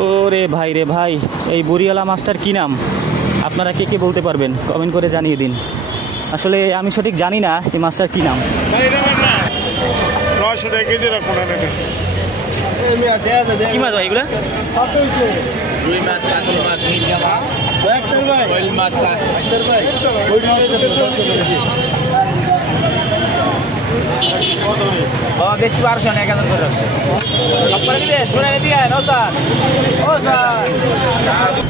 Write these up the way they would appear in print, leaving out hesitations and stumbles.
ওরে ভাই রে ভাই, এই বুড়িওয়ালা মাছটার কি নাম আপনারা কে কে বলতে পারবেন কমেন্ট করে জানিয়ে দিন। আসলে আমি সঠিক জানি না এই মাছটার কি নাম। 900 টাকা কেজি রাখুন। কি মাছ ভাই এগুলা? রুই মাছ, কাতল মাছ, মিরগা মাছ, শৈল মাছ, দেখছি 1200 না 1000 করে।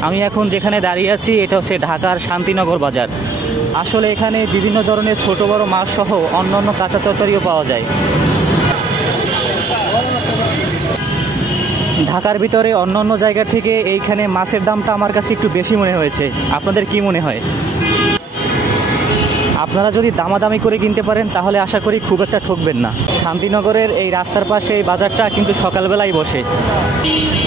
আমি এখন যেখানে দাঁড়িয়ে আছি এটা হচ্ছে ঢাকার শান্তিনগর বাজার। আসলে এখানে বিভিন্ন ধরনের ছোট বড় মাছ সহ অন্যান্য কাঁচা তরকারিও পাওয়া যায়। ঢাকার ভিতরে অন্যান্য জায়গা থেকে এইখানে মাছের দামটা আমার কাছে একটু বেশি মনে হয়েছে। আপনাদের কি মনে হয়? আপনারা যদি দামাদামি করে কিনতে পারেন তাহলে আশা করি খুব একটা ঠকবেন না। শান্তিনগরের এই রাস্তার পাশে এই বাজারটা কিন্তু সকালবেলাই বসে।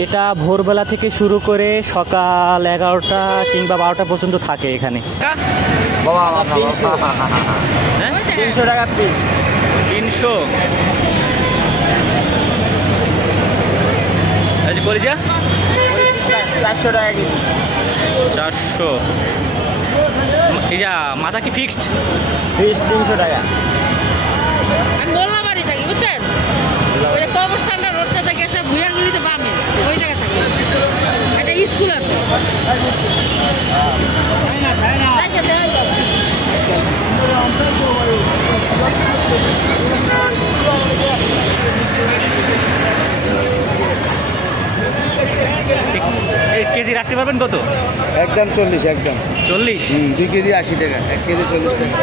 এটা ভোরবেলা থেকে শুরু করে সকাল 11টা কিংবা 12টা পর্যন্ত থাকে এখানে। 300 টাকা পিস। 300 কলিজা 400 টাকা কেজি। 400। এই যা মাথা কি ফিক্সড? পিস 300 টাকা। আমি গোল্লাবাড়ি থাকি বুঝছেন, ওই যে কবরস্থানটা রোডটা থেকে এসে ভুয়ারগুলিতে বামে ওই জায়গায় থাকি। একটা স্কুল আছে। কেজি রাখতে পারবেন কত? একদম 40। একদম 40। 2 কেজি 80 টাকা, 1 কেজি 40 টাকা।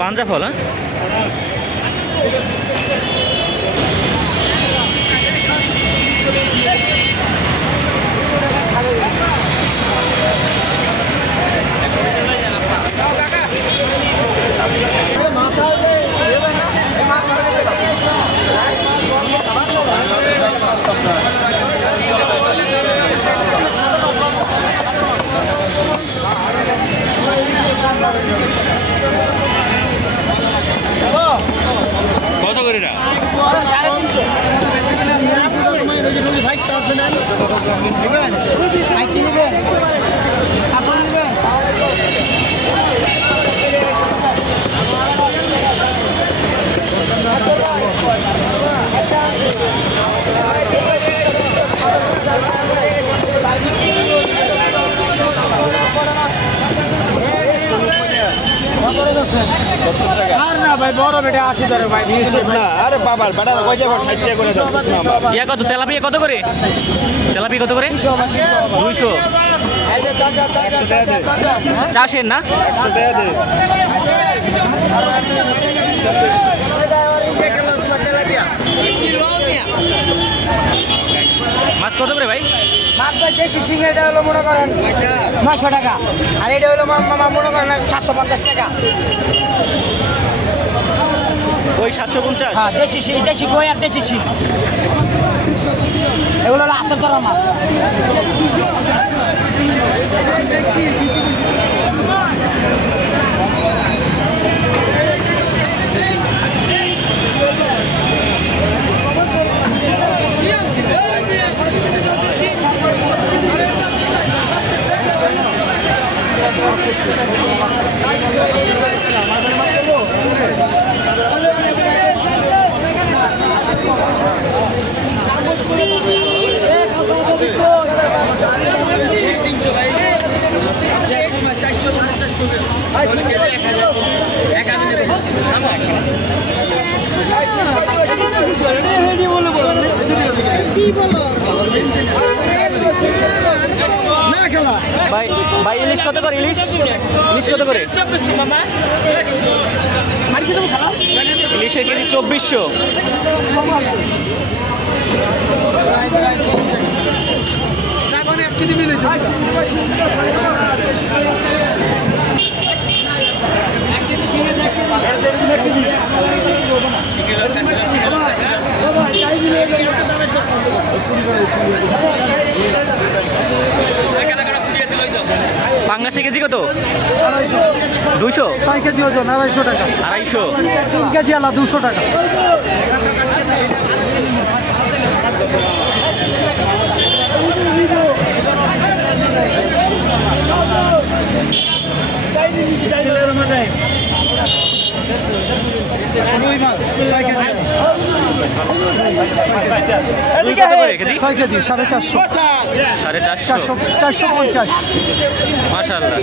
পাঞ্জা ফল। হ্যাঁ, কত করে না? বড় বেটা 80 টাকা ভাই। আরে বাবার বেটা কয় টাকা 60 টাকা করে দাও। ইয়া কত? তেলাপিয়া কত করে? তেলাপিয়া কত করে? 200। চাষের না? 100 টাকা দে। মাছ কত করে ভাই? মাছ ভাই দেশি শিঙে এটা হলো মনে করেন 900 টাকা, আর এটা হলো মামা মনে করেন 750 টাকা। ওই 750। হ্যাঁ, দেশি কই আর দেশি শিং, এগুলো হলো হাতের ধরা মাছ। ভাই ভাই ইলিশ কত করে? ইলিশ কত করে? ইলিশের কেজি 2400। পাঙ্গাসের কেজি কত? 200। 6 কেজি ওজন 250 টাকা। 250। 3 কেজি আলা 200 টাকা। রুই কত করে কেজি? 6 কেজি 450 450 450 মাশাআল্লাহ।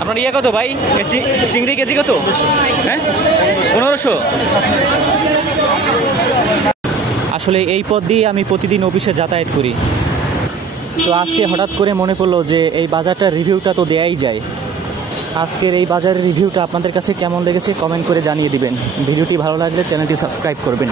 আপনার ইয়ে কত ভাই? চিংড়ি কেজি কত? হ্যাঁ 1500। আসলে এই পথ দিয়ে আমি প্রতিদিন অফিসে যাতায়াত করি, তো আজকে হঠাৎ করে মনে পড়লো যে এই বাজারটার রিভিউটা তো দেয়াই যায়। আজকের এই বাজারের রিভিউটা আপনাদের কাছে কেমন লেগেছে কমেন্ট করে জানিয়ে দিবেন। ভিডিওটি ভালো লাগলে চ্যানেলটি সাবস্ক্রাইব করবেন।